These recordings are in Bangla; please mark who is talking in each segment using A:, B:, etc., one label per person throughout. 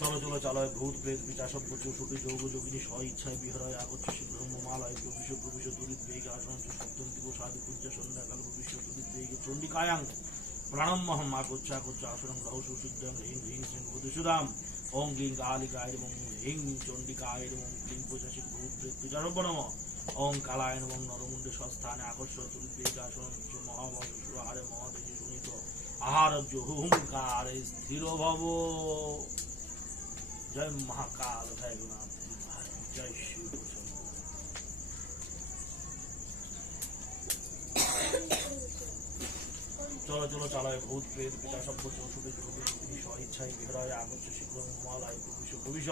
A: চলো চলো চালয় ভূত প্রেত বিচাসব্য চৌষট্টি যোগ, যোগিনী, স্ব ইচ্ছায় বিহরায় আগচ্ছ শীঘ্র মালায় প্রবিশ প্রবিশ দুরিত বেগে আসন সপ্তম দিবস আদি পূজ্য সন্ধ্যাকাল ভবিষ্য দুরিত বেগে, চণ্ডিকায়াং প্রাণমহম আগচ্ছ আগচ্ছ, আসনং রহ সুশুদ্ধং হিং হিং সিং বুধুসুরাম ওং ক্লিং কালিকায় নমঃ হিং চণ্ডিকায় নমঃ ক্লিং পঁচাশি ভূত, প্রেত বিচাসব্য নম, ওং কালায় নমঃ নরমুণ্ডে, সস্থানে আকর্ষ দুরিত বেগে, আসন মহাবস সুরাহারে মহাদেবী শুনিত আহারজ্য হুঙ্কারে স্থির ভব জয় মহাকাল ভৈরনাথ জয় শিব। চলো চলো, চালায় ভূত, প্রেত, পিতা, সভ্য চৌষট্টি যোগী যোগিনী ইচ্ছায় বিহরায় আগচ্ছ শীঘ্র হিমালয় প্রবিশ প্রবিশ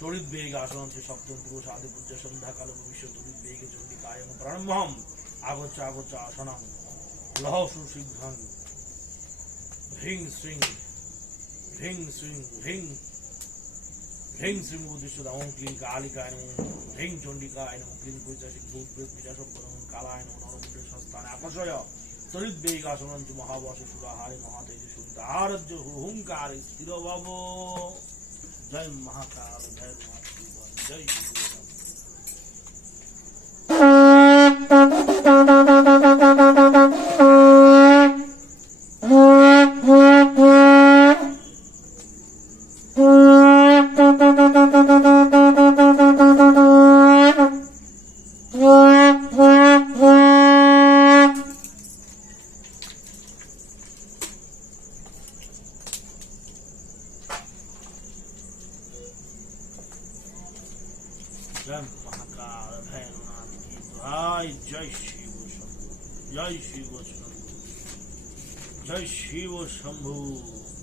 A: তড়িৎ বেগ আসন সে দিবস আদি পূজ্য, সন্ধ্যাকাল ভবিষ্য তড়িৎ বেগে চণ্ডিকায় প্রাণমহম আগচ্ছ আগচ্ছ আসনং লহ সুশীঘ্রং হ্রিং শ্রিং হ্রিং শ্রিং হ্রিং উদ্দেশ্য ওং ক্লিং কালিকায় নম হ্রিং চণ্ডিকায় নম ক্লিং পৈচাসিক ভূত প্রেত বিজাসব্বরম কালায় নম নরমুণ্ডের সংস্থানে তরিত বেগ আসনঞ্চ মহাবশ সুরাহারে মহাতেজ হুঙ্কার স্থির ভব জয় মহাকাল জয় মহাশিব জয়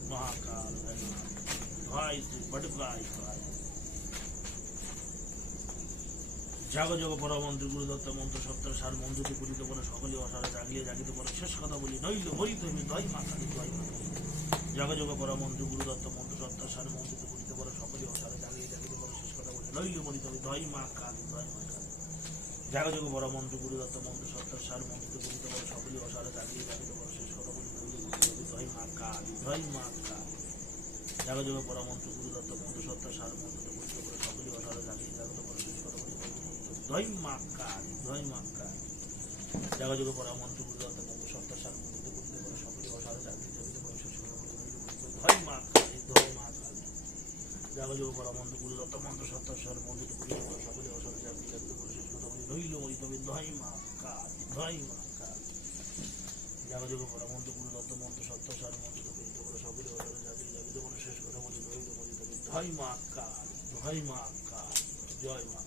A: মহাকাল ভৈরনাথ ভাই তুই বটকাই ভাই জাগ জগ গুরুদত্ত মন্ত্র সত্তর সার মন্ত্রটি পুরিত বলে সকলে অসারে জাগিয়ে জাগিতে পরে শেষ কথা বলি নইল হরিত হমি দয় মাতালি দয় মাতালি জাগ জগ পরমন্ত্রী গুরুদত্ত মন্ত্র সত্তর সার মন্ত্রটি পুরিত বলে সকলে অসারে জাগিয়ে জাগিতে বলি নইল হরিত হমি মা কালী দয় মা কালী জাগ জগ পরমন্ত্রী গুরুদত্ত মন্ত্র সত্তর সার মন্ত্রটি পুরিত বলে সকলে অসারে জাগিয়ে জাগিতে নইল হরিত হমি দয় মা কালী দয় মা কালী জাগ জগ পরমন্ত্রী গুরুদত্ত মন্ত্র সত্তর সার মন্ত্রটি পুরিত বলে সকলে অসারে জাগিয়ে জাগিতে শেষ কথা বলি দয় মা কালী দয় মা কালী জাগা যোগ পরা মন্ত্র গুরুদত্ত মন্ত্র সপ্তাহ সার মন্ত্রিত করিতে করে সকলে অসারে জাগিয়ে জাগিতে বলি ধয় মা জাগা যোগ পরা মন্ত্র গুরুদত্ত মন্ত্র সপ্তাহ সার মন্ত্রিত করিতে করে সকলে অসারে করে শেষ কথা বলি, রইল মরিত ধয় মা কালী ধয় মা কালী জাগা যোগ পরা মন্ত্র গুরুদত্ত মন্ত্র সপ্তাহ সার মন্ত্রিত করিতে করে সকলে অসারে জাগিয়ে জাগিতে করে শেষ কথা বলি, রইল মরিত ধয় মা কালী ধয় মা কালী জয় মা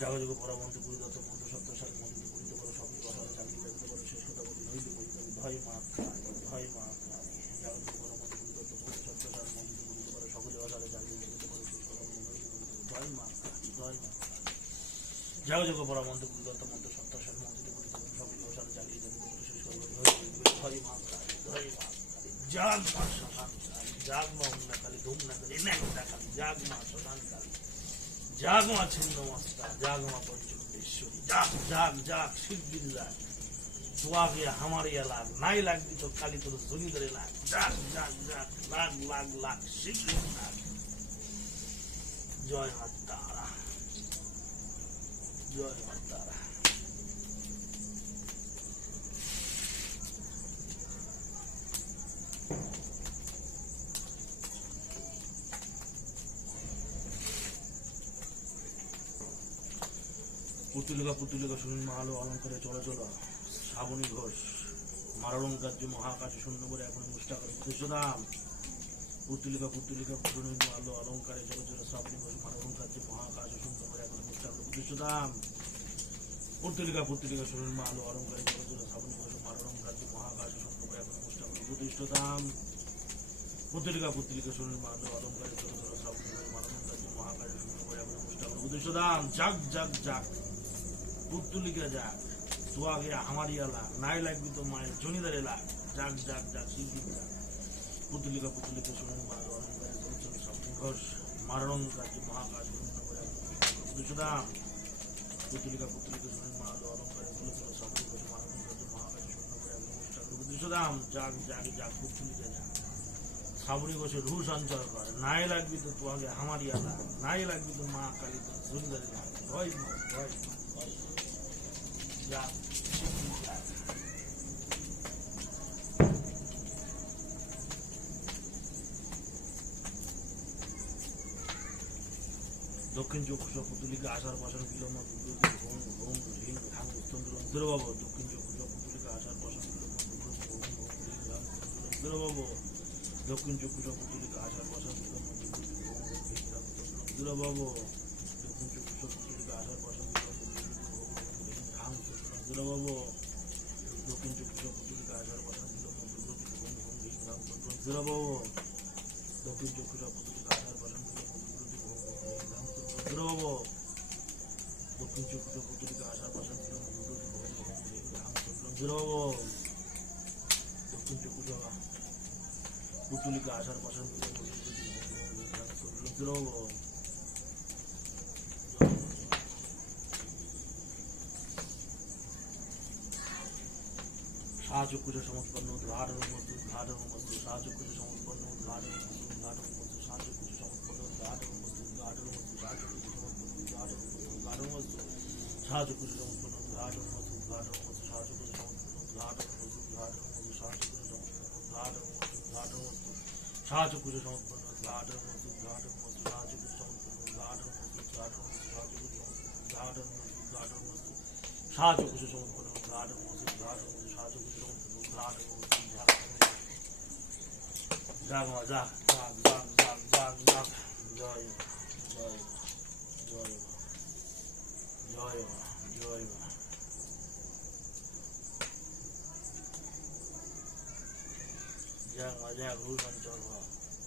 A: জাগযোগ পরামন্ত্রী গুরুদত্ত মন্ত্র সত্য সাল মন্দির পরিত করে সকল কথা চালিয়ে যাবে বলে শেষ কথা বলি নইলে বলি তবে ভয় মা কালী ভয় মা জাগযোগ পরামন্ত্রী গুরুদত্ত মন্ত্র সত্য সাল মন্দির পরিত করে সকলে অসারে চালিয়ে যাবে বলে শেষ কথা বলি নইলে বলি তবে ভয় মা কালী ভয় মা কালী জাগযোগ পরামন্ত্রী গুরুদত্ত মন্ত্র মন্দির পরিত করে সকলে চালিয়ে যাবে শেষ কথা বলি নইলে বলি তবে ভয় মা কালী ভয় মা কালী জাগ মা শশান কালী, জাগ মা উন্না কালী, ধুম না কালী নেকটা কালী, জাগ মা শশান কালী জাগমা ছিন্ন মাস্তা জাগমা পঞ্চমেশ্বরী জাগ জাগ জাগ শিগগির লাগ তোয়াকে আমার লাগ, নাই লাগবি তো কালি তোর জমি ধরে লাগ, জাগ জাগ জাগ, লাগ লাগ লাগ শিগগির লাগ জয় মা তারা। জয় মা পুতুলিকা পুতুলিকা শুনুন আলো অলঙ্কারে চলে চলো। শ্রাবণী ঘোষ মারণ কার্য মহাকাশ শূন্য করে এখন মুষ্টা করে উদ্দেশ্যদাম পুতুলিকা পুতুলিকা শুনুন আলো, অলঙ্কারে চলো শ্রাবণী ঘোষ মারণ মহাকাশ শূন্য করে এখন করে উদ্দেশ্যদাম পুতুলিকা পুতুলিকা শুনুন আলো, অলঙ্কারে চলো শ্রাবণী ঘোষ মারণ মহাকাশ শূন্য করে এখন করে উদ্দেশ্যদাম পুতুলিকা পুতুলিকা শুনুন আলো, অলঙ্কারে চলো শ্রাবণী ঘোষ মারণ মহাকাশ শূন্য করে এখন করে উদ্দেশ্যদাম জাগ জাগ জাগ পুতুলিকা যাক। সোয়াগে হামারিয়া লাগ নাই লাগবি তো মায়ের জনিদারে লাগ যাক যাক যাক। শিল্পী পুতুলিকা পুতুলিকা শুনুন সংঘর্ষ মারণ কাজে মহাকাশ পুতুলিকা পুতুলিকা শুনুন মা অলঙ্কারে সংঘর্ষ মারণ কাজে মহাকাশ যাক যাক পুতুলিকা নাই লাগবি তো তু আগে আলা নাই লাগবি তো মা কালী তো সুন্দরী ভয় ভয় ভয় মা। দক্ষিণ চক্ষুষ পুতুলিকে আসার পাশান বিলম্ব বিদ্যুৎ হোম হোম রিং হাং উত্তন্দ্র অন্তরবাবু দক্ষিণ চক্ষুষ পুতুলিকে আসার পাশান বিলম্ব বিদ্যুৎ হোম হোম রিং হাং অন্তরবাবু দক্ষিণ চক্ষুষ পুতুলিকে আসার পাশান বিলম্ব বিদ্যুৎ হোম হোম রিং হাং অন্তরবাবু দক্ষিণ চক্ষুষ পুতুলিকে আসার পাশান বিলম্ব বিদ্যুৎ হোম হোম রিং হাং অন্তরবাবু দক্ষিণ চক্ষুষ পুতুলিকে আসার পাশান বিলম্ব বিদ্যুৎ হোম হোম রিং হাং অন্তরবাবু দক্ষিণ চক্ষুষ পুতুলিকে অন্তরবাবু দক্ষিণ চক্ষুষ পুতুলিকে আসার হাং অন্তরবাবু দক্ষিণ চক্ষুষ পুতুলিকা আসার পাশান সাহায্যকুশ সমৎপন্ন উদ্ঘাটন বস্তু উদ্ঘাটন বস্তু সাহায্যকুশ সমৎপন্ন উদ্ঘাটন বস্তু বস্তু সাহায্যকুশ সমৎপন্ন উদ্ঘাটন বস্তু উদ্ঘাটন বস্তু সাহায্যকুশ সমৎপন্ন উদ্ঘাটন বস্তু উদ্ঘাটন বস্তু সাহায্যকুশ সমৎপন্ন উদ্ঘাটন বস্তু উদ্ঘাটন বস্তু সাহায্যকুশ সমৎপন্ন উদ্ঘাটন বস্তু উদ্ঘাটন বস্তু সাহায্যকুশ সমৎপন্ন উদ্ঘাটন বস্তু জাগ মা জাগ জাগ জাগ জাগ জাগ জাগ জয় জয় মা জয় মা জয় মা জয় মা জাগ মা জাগ রুশন চর্ম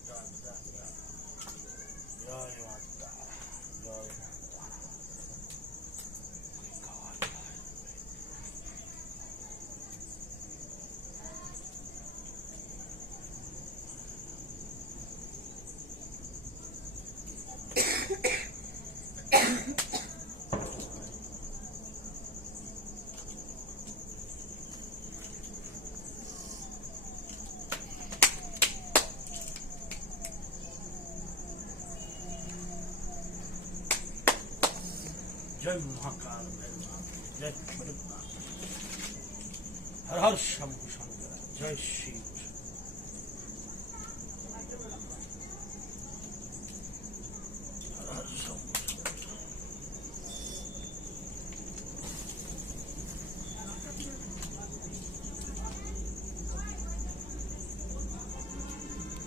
A: জাগ জাগ জাগ জয় মা তারা জয় মহাকাল জয় হর হর শম্ভু শঙ্কর জয় শিব